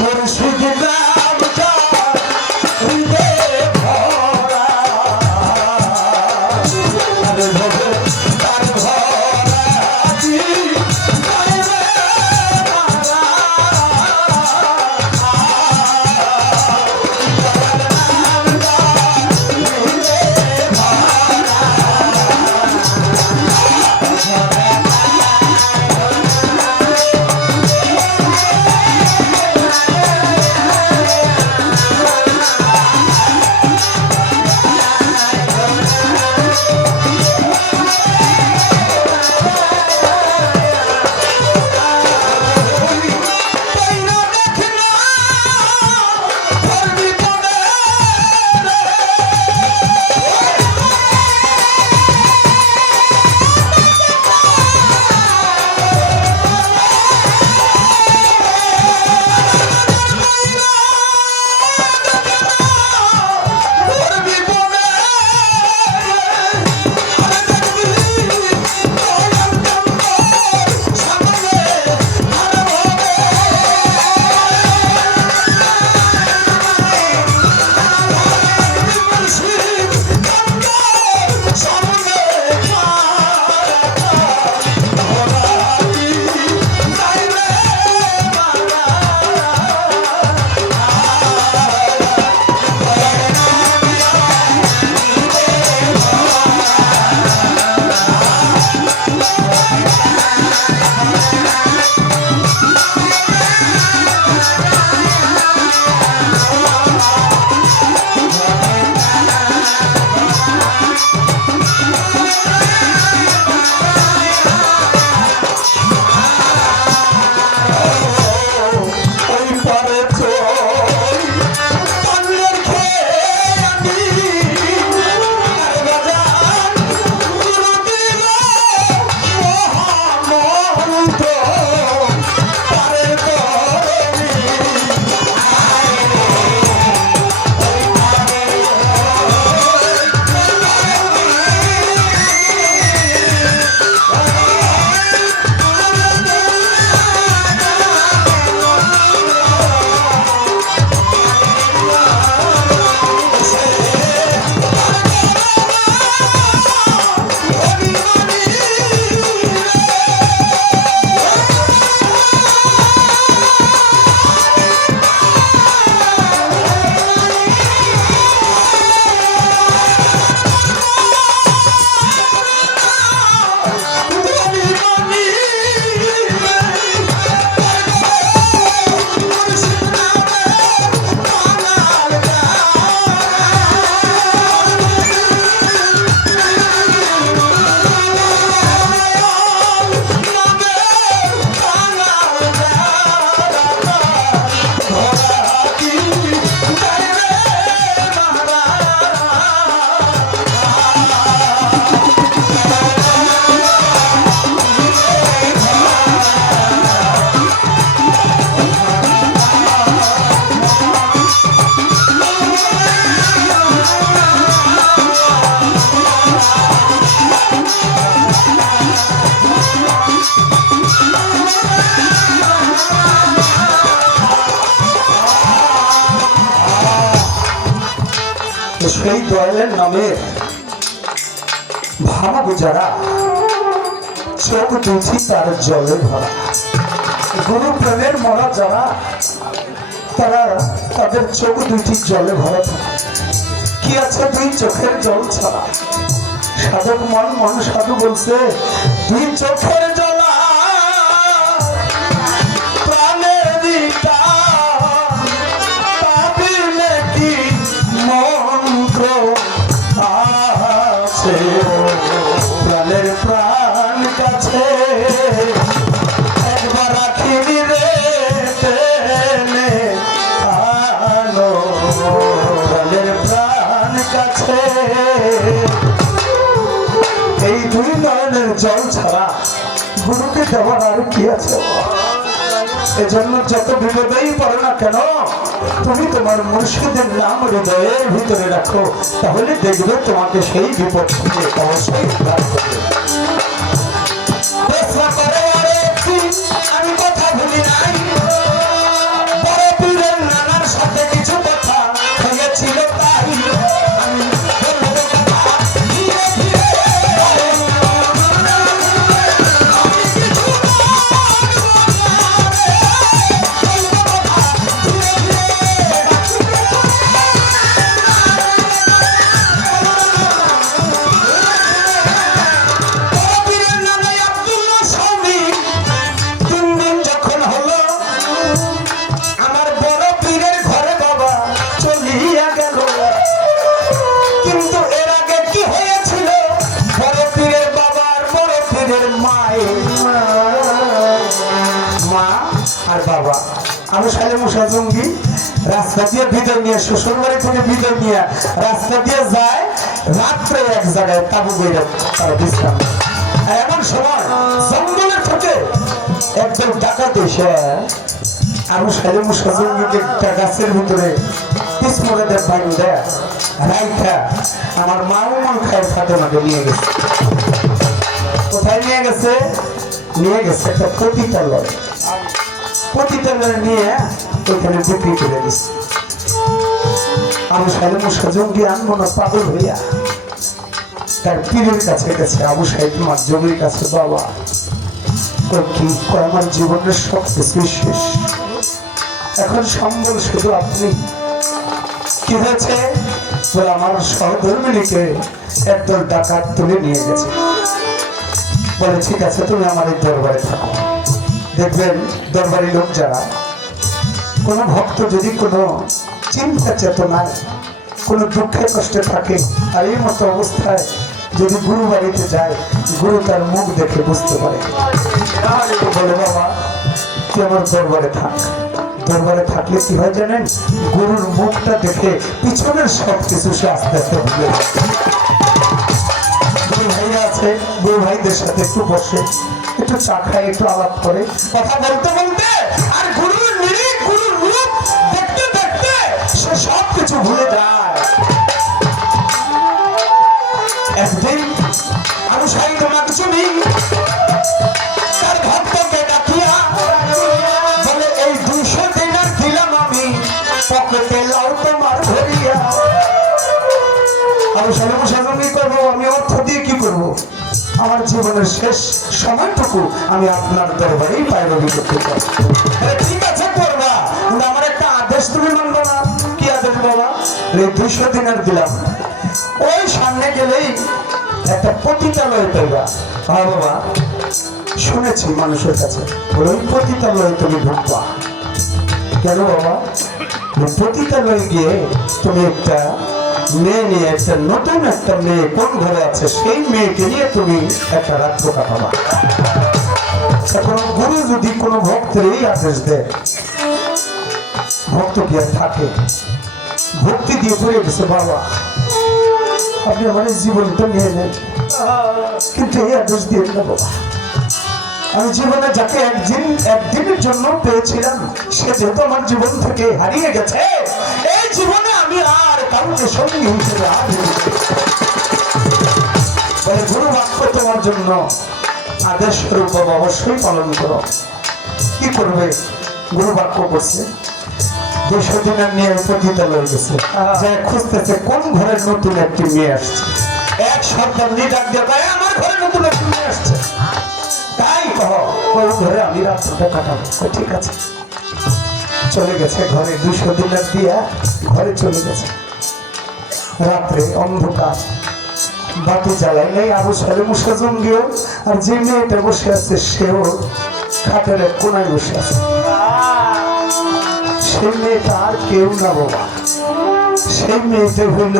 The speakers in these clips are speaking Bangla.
মুর্শিদ সেই দয়ালের নামে ভাব যারা, চোখ দুটি তার জলে ভরা। গুরু প্রেমের মরা যারা, তারা তাদের চোখ দুটি জলে ভরা থাকে। কি আছে দুই চোখের জল ছাড়া? সাধক মন মন সাধু বলছে দুই চোখের জলা আছে। প্রাণের প্রাণ কাছে একবার রাখিনি রে প্রাণের প্রাণ কাছে এই দুই নয়নের জল ছাড়া গুরুকে দেওয়ার আর কি আছে? এজন্য যত বিপদেই পড়ো না কেন, তুমি তোমার মুর্শিদের নাম হৃদয়ের ভিতরে রাখো, তাহলে দেখবে তোমাকে সেই বিপদ থেকে অবশ্যই রাস্তা দিয়ে বিদায় নিয়ে শ্বশুর বাড়ি থেকে বিদায় নিয়ে রাস্তা দিয়ে যায়, রাত্রে এক জায়গায় তাবু গইরা তার বিশ্রাম আর এমন সময় জঙ্গলের থেকে একজন ডাকাত এসে আবু সালে মুসা একটা গাছের ভিতরে কিসমরে বাইন দেয় রাইখা আমার মা উমন খায় ফাতেমাকে নিয়ে গেছে। কোথায় নিয়ে গেছে? নিয়ে গেছে একটা পতিতালয়। পতিতালয় নিয়ে ওইখানে বিক্রি করে দিচ্ছে আবু সাহেব মুসাজঙ্গি আনব না, পাগল হইয়া। তার পীরের কাছে গেছে, আবু সাহেব কাছে, বাবা। কি আমার জীবনের সব কিছুই শেষ। এখন সম্বল শুধু আপনি। কি হয়েছে? আমার সহধর্মিনীকে একদল ডাকাত তুলে নিয়ে গেছে। বলে, ঠিক আছে, তুমি আমার এই দরবারে থাকো। দেখবেন দরবারি লোক যারা কোনো ভক্ত যদি কোনো চিন্তা চেতনায়, কোনো দুঃখে কষ্টে থাকে, আর এই মতো অবস্থায় যদি গুরু বাড়িতে যায়, গুরু তার মুখ দেখে বুঝতে পারে। বলে, বাবা, তুই আমার দরবারে থাক। দরবারে থাকলে কি হয় জানেন? গুরুর মুখটা দেখে পিছনের সব কিছু সে আস্তে আস্তে ভুলে। দুই ভাইয়া আছে, দুই ভাইদের সাথে একটু বসে, একটু চা খায়, একটু আলাপ করে। কথা বলতে বলতে আর গুরুর নিরিখ গুরুর সব কিছু ভুলে যায়। আমি, পকেটে আমি সালে করব? কি করব? আমার জীবনের শেষ সময়টুকু আমি আপনার দরবারেই পায়রবি করতে ঠিক আছে, করবা। কিন্তু আমার একটা আদেশ তুমি মানবো না। আদেশ বাবা দুশো দিনের দিলাম ওই সামনে গেলেই একটা পতিতালয় পেবা হ্যাঁ বাবা, শুনেছি মানুষের কাছে, ওই পতিতালয়ে তুমি ঢুকবা। কেন বাবা? পতিতালয়ে গিয়ে তুমি একটা মেয়ে নিয়ে, একটা নতুন একটা মেয়ে কোন ঘরে আছে, সেই মেয়েকে নিয়ে তুমি একটা রাত্র কাটাবা এখন গুরু যদি কোনো ভক্তের এই আদেশ দেয়, ভক্ত কি আর থাকে? ভক্তি দিয়ে পড়ে গেছে বাবা। আপনি আমার জীবনটা নিয়ে নেন। কিন্তু এই আদেশ দিয়ে না বাবা। আমি জীবনে যাকে একদিন, একদিনের জন্য পেয়েছিলাম, সে যেহেতু আমার জীবন থেকে হারিয়ে গেছে, এই জীবনে আমি আর কাউকে সঙ্গী হিসেবে আর গুরু বাক্য তোমার জন্য আদেশ বাবা অবশ্যই পালন করো। কি করবে? গুরু বাক্য করছে দুশো দিনের গেছে। যে খুঁজতেছে কোন ঘরের নতুন একটি মেয়ে আসছে। এক সন্তান দিয়ে কয়, আমার ঘরে নতুন একটি মেয়ে আসছে। তাই কহ ওই ঘরে আমি রাত্রটা কাটাবো। ঠিক আছে। চলে গেছে ঘরে দুশো দিনের দিয়া ঘরে চলে গেছে। রাত্রে অন্ধকার বাতি জ্বালাই নেই আবু সালে মুসা জঙ্গিও আর যে মেয়েটা বসে আছে সেও খাটের এক কোনায় বসে আছে। সেই মেয়েটা আর কেউ না বাবা। সেই মেয়েটা হইল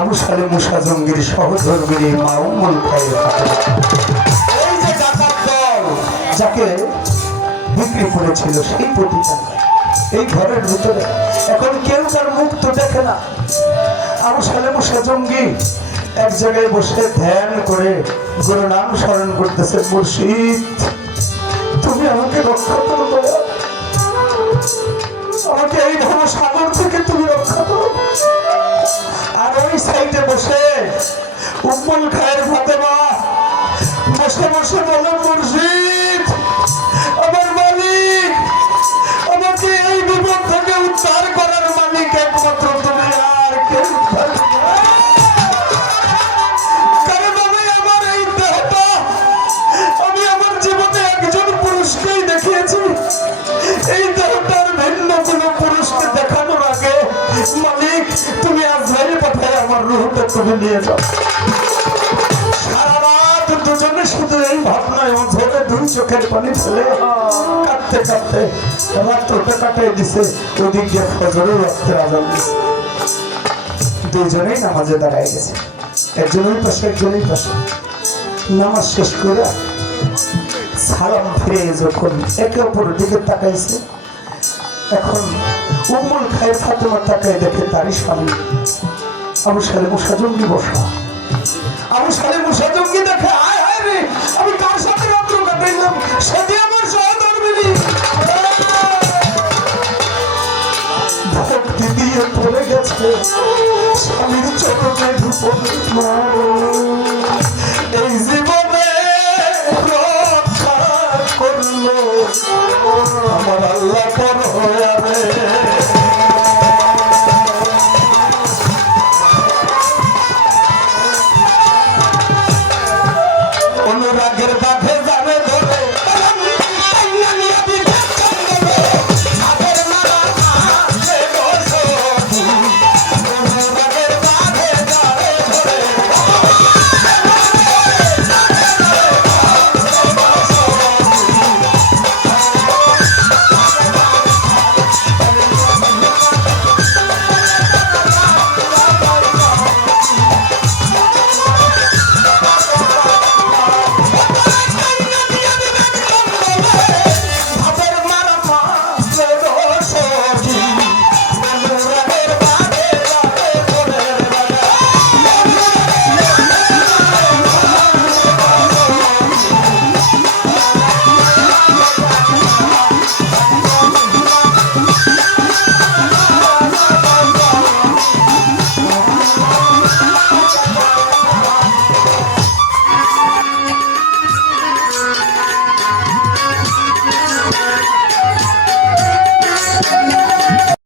আবু সালে মুসা জঙ্গির সহধর্মীর মা উম্মুল এই যে ডাকাত দল যাকে বিক্রি করেছিল সেই প্রতিটা এই ঘরের ভিতরে এখন কেউ তার মুখ তো দেখে না। আবু সালে মুসা জঙ্গি এক জায়গায় বসে ধ্যান করে গুরু নাম স্মরণ করতেছে, মুর্শিদ, তুমি আমাকে রক্ষা করো। আমাকে এই ধর্ম সাগর থেকে তুমি রক্ষা করো। আর ওই সাইডে বসে উম্মুল খায়ের ফাতেমা বসে বসে বলো মুর্শিদ আমার মালিক, আমাকে এই বিপদ থেকে উদ্ধার করার মালিক একমাত্র তুমি আর কেউ পারবে দুজনেই নামাজে দাঁড়ায় গেছে। একজনের পাশে একজনের পাশে। নামাজ শেষ করে সালাম ফিরে যখন একে অপরের দিকে তাকাইছে, এখন উম্মুল খায়ের ফাতেমা তাকায় দেখে তারই স্বামী। আবু সালে মুসা জঙ্গি বসা। সালে মুসা জঙ্গি দেখে, আয় হায় রে। আমি তার সাথে রাত্র কাটাইলাম আমার ভক্তি দিয়ে পড়ে গেছে, স্বামীর ঢুকল